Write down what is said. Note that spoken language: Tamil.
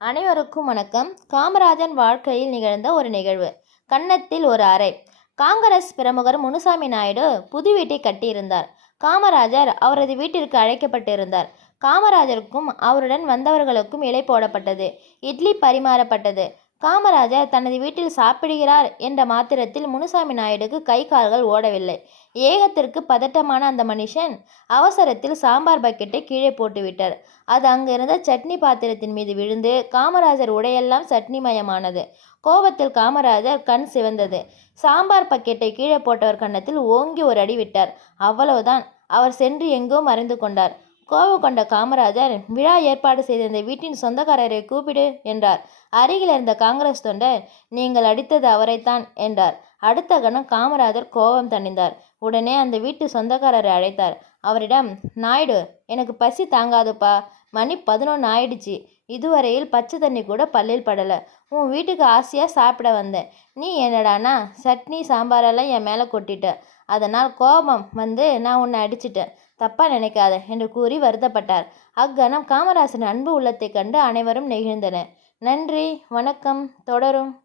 அனைவருக்கும் வணக்கம். காமராஜன் வாழ்க்கையில் நிகழ்ந்த ஒரு நிகழ்வு. கன்னத்தில் ஒரு அறை. காங்கிரஸ் பிரமுகர் முனுசாமி நாயுடு புது வீட்டை கட்டியிருந்தார். காமராஜர் அவரது வீட்டிற்கு அழைக்கப்பட்டிருந்தார். காமராஜருக்கும் அவருடன் வந்தவர்களுக்கும் இலை போடப்பட்டது. இட்லி பரிமாறப்பட்டது. காமராஜர் தனது வீட்டில் சாப்பிடுகிறார் என்ற மாத்திரத்தில் முனுசாமி நாயுடுக்கு கை கால்கள் ஓடவில்லை. ஏகத்திற்கு பதட்டமான அந்த மனுஷன் அவசரத்தில் சாம்பார் பக்கெட்டை கீழே போட்டுவிட்டார். அது அங்கிருந்த சட்னி பாத்திரத்தின் மீது விழுந்து காமராஜர் உடையெல்லாம் சட்னி மயமானது கோபத்தில் காமராஜர் கண் சிவந்தது. சாம்பார் பக்கெட்டை கீழே போட்டவர் கன்னத்தில் ஓங்கி ஒரு அடி விட்டார். அவ்வளவுதான். அவர் சென்று எங்கோ மறைந்து கொண்டார். கோபம் கொண்ட காமராஜர் விழா ஏற்பாடு செய்திருந்த வீட்டின் சொந்தக்காரரை கூப்பிடு என்றார். அருகில் இருந்த காங்கிரஸ் தொண்டர் நீங்கள் அடித்தது அவரைத்தான் என்றார். அடுத்த கணம் காமராஜர் கோபம் தணிந்தார். உடனே அந்த வீட்டு சொந்தக்காரரை அழைத்தார். அவரிடம் நாயுடு எனக்கு பசி தாங்காதுப்பா. மணி பதினொன்று ஆயிடுச்சு. இதுவரையில் பச்சை தண்ணி கூட பல்லில் படலை. உன் வீட்டுக்கு ஆசையாக சாப்பிட வந்தேன். நீ என்னடானா? சட்னி சாம்பாரெல்லாம் என் மேலே கொட்டிட்ட. அதனால் கோபம் வந்து நான் உன்னை அடிச்சிட்டேன். தப்பாக நினைக்காத என்று கூறி வருத்தப்பட்டார். அக்கணம் காமராசன் அன்பு உள்ளத்தைக் கண்டு அனைவரும் நெகிழ்ந்தனர். நன்றி. வணக்கம். தொடரும்.